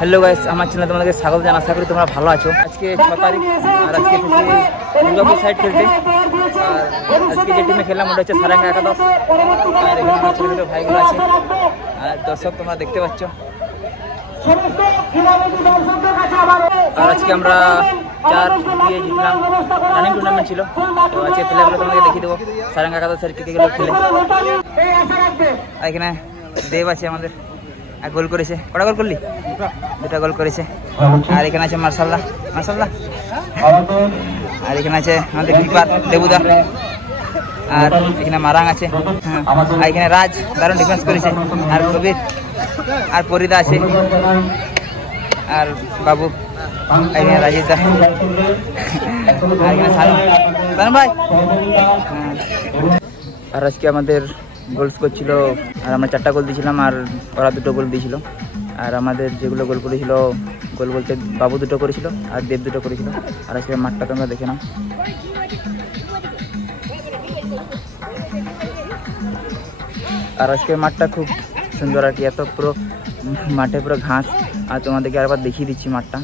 Hello guys আমার চ্যানেলে তোমাদেরকে স্বাগত জানাই। আশা করি তোমরা ভালো আছো। আজকে 6 তারিখ আর আজকে এসেছি দুর্গাপুর সাইড খেলতে। আর আজকে যে টিমে খেললাম ওটা হচ্ছে সারাঙ্গা একাদশ। আর এখানে আমার ছোটো ছোটো ভাইগুলো আছে আর দর্শক তোমরা দেখতে পাচ্ছ। আর আজকে আমরা 4 দিয়ে জিতলাম। রানিং টুর্নামেন্ট ছিল। তো আজকে প্লেয়ারগুলো তোমাদেরকে দেখিয়ে দেবো সারাঙ্গা একাদশের কে কেগুলো খেলে। এখানে দেব আছে আমাদের, এক গোল করেছে। কটা গোল করলি? দুটা গোল করেছে। আর এখানে আছে মার্শাল্লাহ মার্শাল্লাহ। আর এখানে আছে আমাদের কিপার দেবুদা। আর এখানে মারাং আছে। আর এখানে রাজ দারুণ ডিফেন্স করেছে। আর কবির আর পরিদা আছে। আর বাবু এখানে রাজীব দা। আর এখানে সালম ভাই। আর আজকে আমাদের গোল স্কোর ছিল আর আমরা 4টা গোল দিয়েছিলাম আর ওরা 2টো গোল দিয়েছিল। আর আমাদের যেগুলো গোল করেছিল, গোল বলতে বাবু 2টো করেছিল আর দেব 2টো করেছিল। আর আজকে মাঠটা তোমরা দেখে নাও। আর আজকে মাঠটা খুব সুন্দর আর কি, এত পুরো মাঠে পুরো ঘাস। আর তোমাদেরকে আরেকবার দেখিয়ে দিচ্ছি মাঠটা।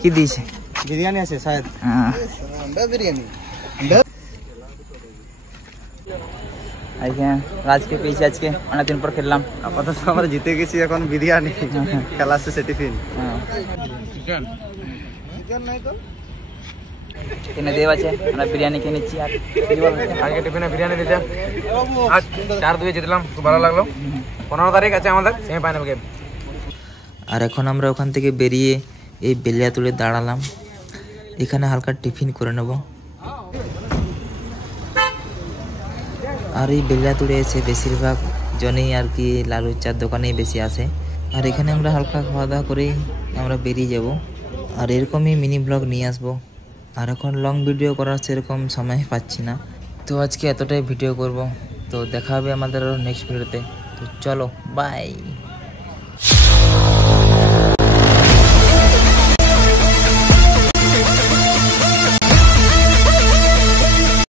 কি দিয়েছে? বিরিয়ানি আছে শায়দ। বিরিয়ানি রাজকে পেয়েছি আজকে, অনেকদিন পর খেললাম। আপাতত আমরা জিতে গেছি, এখন বিরিয়ানি খেলা শেষে টিফিন। এখানে দেব আছে, আমরা বিরিয়ানি খেয়ে নিচ্ছি। আর আজকে টিফিনে বিরিয়ানি দিতে আজ 4-2 জিতলাম, খুব ভালো লাগলো। 15 তারিখ আছে আমাদের সেমিফাইনাল গেম। আর এখন আমরা ওখান থেকে বেরিয়ে এই বেলিয়াতুলে দাঁড়ালাম। এখানে হালকা টিফিন করে নেব। আর এই বেলিয়াতুলে এসে বেশিরভাগ জনেই আর কি লালু চার দোকানেই বেশি আসে। আর এখানে আমরা হালকা খাওয়া দাওয়া করেই আমরা বেরিয়ে যাব। আর এরকমই মিনি ব্লগ নিয়ে আসবো। আর এখন লং ভিডিও করার সেরকম সময় পাচ্ছি না, তো আজকে এতটাই ভিডিও করব। তো দেখা হবে আমাদের নেক্সট ভিডিওতে। তো চলো বাই।